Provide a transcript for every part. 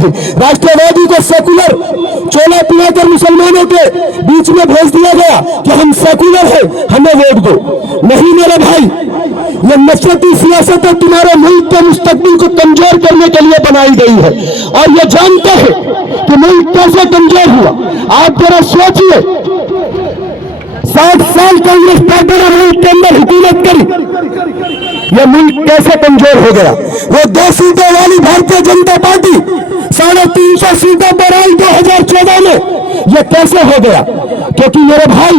नहीं। राष्ट्रवादी को सेकुलर चोला पिलाकर मुसलमानों के बीच में भेज दिया गया कि हम सेकुलर हैं, हमें वोट दो। नहीं मेरे भाई, ये नफरती सियासत है, तुम्हारे मुल्क के मुस्तकबिल को कमजोर करने के लिए बनाई गई है और ये जानते हैं कि मुल्क कैसे कमजोर हुआ। आप जरा सोचिए, 60 साल कांग्रेस पार्टी ने मुल्क के अंदर हुकूमत करी, यह मुल्क कैसे कमजोर हो गया। वो 2 सीटों वाली भारतीय जनता पार्टी 350 सीटों पर आई 2014 में, यह कैसे हो गया? क्योंकि मेरे भाई,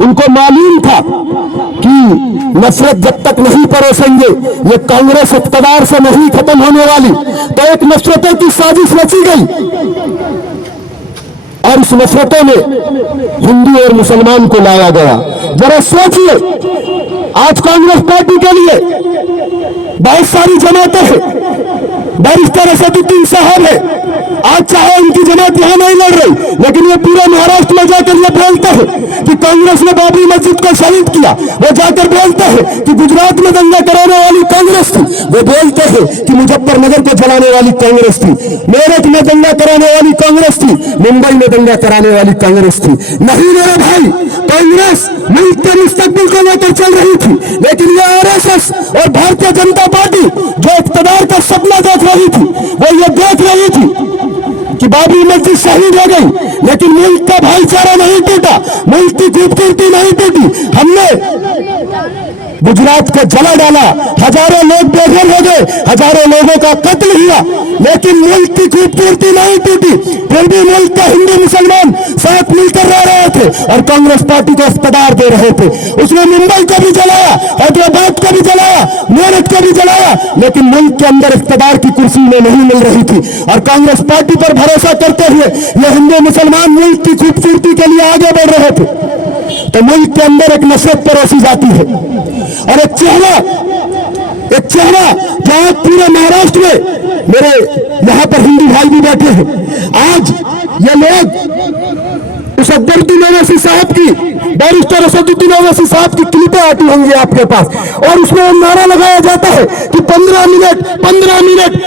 उनको मालूम था कि नफरत जब तक नहीं परोसेंगे ये कांग्रेस इक़्तिदार से नहीं खत्म होने वाली, तो एक नफरतों की साजिश रची गई और इस नफरतों में हिंदू और मुसलमान को लाया गया। जरा सोचिए, आज कांग्रेस पार्टी के लिए बहुत सारी जमातें हैं, बैरिस्टर असदुद्दीन साहब है, आज चाहे उनकी जमात यहां नहीं लड़ रही, लेकिन ये पूरे महाराष्ट्र में जाकर ये बोलते हैं कि कांग्रेस ने बाबरी मस्जिद को शहीद किया। वो जाकर बोलते हैं कि गुजरात में दंगा कराने वाली कांग्रेस थी, वो बोलते हैं कि मुजफ्फरनगर को जलाने वाली कांग्रेस थी, मेरठ में दंगा कराने वाली कांग्रेस थी, मुंबई में दंगा कराने वाली कांग्रेस थी। नहीं मेरे भाई, कांग्रेस मुल्क के मुस्तकबिल को लेकर चल रही थी, लेकिन ये आरएसएस और भारतीय जनता पार्टी जो इक़्तिदार का सपना देख रही थी, वो ये देख रही थी कि बाबरी मस्जिद शहीद हो गई, लेकिन मुल्क का भाईचारा नहीं टूटा, मुल्क की खूबसूरती नहीं टूटी। हमने गुजरात को जला डाला, हजारों लोग बेघर हो गए, हजारों लोगों का कत्ल हुआ, लेकिन मुल्क की खूबसूरती नहीं टूटी। फिर भी मुल्क के हिंदू मुसलमान साथ मिलकर रह रहे थे और कांग्रेस पार्टी को इक़्तिदार दे रहे थे। उसने मुंबई को भी जलाया, हैदराबाद को भी जलाया, मेरठ को भी जलाया, लेकिन मुल्क के अंदर इक़्तिदार की कुर्सी में नहीं मिल रही थी। और कांग्रेस पार्टी पर भरोसा करते हुए ये हिंदू मुसलमान मुल्क की खूबसूरती के लिए आगे बढ़ रहे थे, तो मुल्क के अंदर एक नफरत परोसी जाती है और एक चेहरा जहां पूरे महाराष्ट्र में मेरे यहां पर हिंदू भाई भी बैठे हैं, आज ये लोग उस अकबरुद्दीन ओवैसी साहब की, बैरिस्टर असदुद्दीन ओवैसी साहब की क्लिपें आती होंगी आपके पास, और उसमें नारा लगाया जाता है कि 15 मिनट,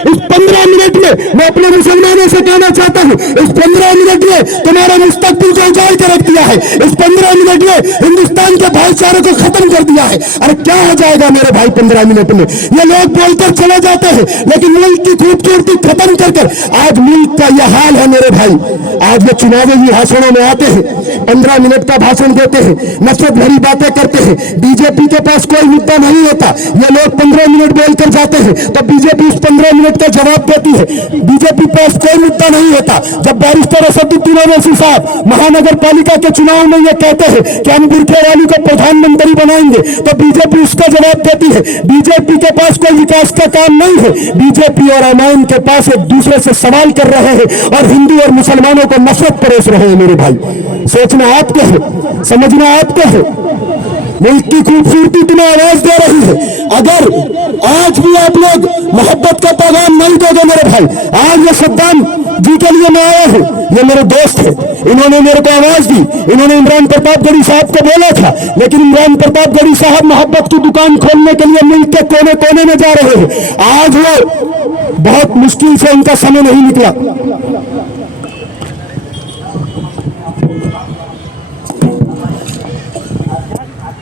इस 15 मिनट में मैं अपने मुसलमानों से कहना चाहता हूं, इस 15 मिनट में तुम्हारा मुस्तकबिल को उजाड़ कर रख दिया है, इस 15 मिनट में हिंदुस्तान के भाईचारे को खत्म कर दिया है। अरे क्या हो जाएगा मेरे भाई 15 मिनट में? ये लोग बोलकर चले जाते हैं, लेकिन मुल्क की खूबसूरती खत्म कर आज मुल्क का यह हाल है मेरे भाई। आज ये चुनावी भाषणों में आते हैं, 15 मिनट का भाषण देते हैं, नफरत भरी बातें करते हैं, बीजेपी के पास कोई मुद्दा नहीं होता, ये लोग 15 मिनट बोलकर जाते हैं, तो बीजेपी उस 15 मिनट का जवाब देती है। बीजेपी के पास कोई मुद्दा नहीं होता। जब बैरिस्टर असदुद्दीन ओवैसी साहब महानगर पालिका के चुनाव में ये कहते हैं कि हम बुरखे वाली को प्रधानमंत्री बनाएंगे, तो बीजेपी उसका जवाब देती है। बीजेपी के पास कोई विकास का काम नहीं है, बीजेपी और अमान के पास एक दूसरे से सवाल कर रहे हैं और हिंदू और मुसलमानों को नफरत परोस रहे हैं मेरे भाई। सोचना आपको है, समझना आपको है, मुल्क की खूबसूरती तुम्हें आवाज दे रही है। अगर आज भी आप लोग मोहब्बत का पैगाम नहीं दोगे मेरे भाई, आज ये सद्दाम जी के लिए मैं आया हूं, ये मेरे दोस्त है, इन्होंने मेरे को आवाज दी, इन्होंने इमरान प्रतापगढ़ी साहब को बोला था, लेकिन इमरान प्रतापगढ़ी साहब मोहब्बत की दुकान खोलने के लिए मुल्क के कोने कोने में जा रहे हैं। आज वो बहुत मुश्किल से उनका समय नहीं निकला,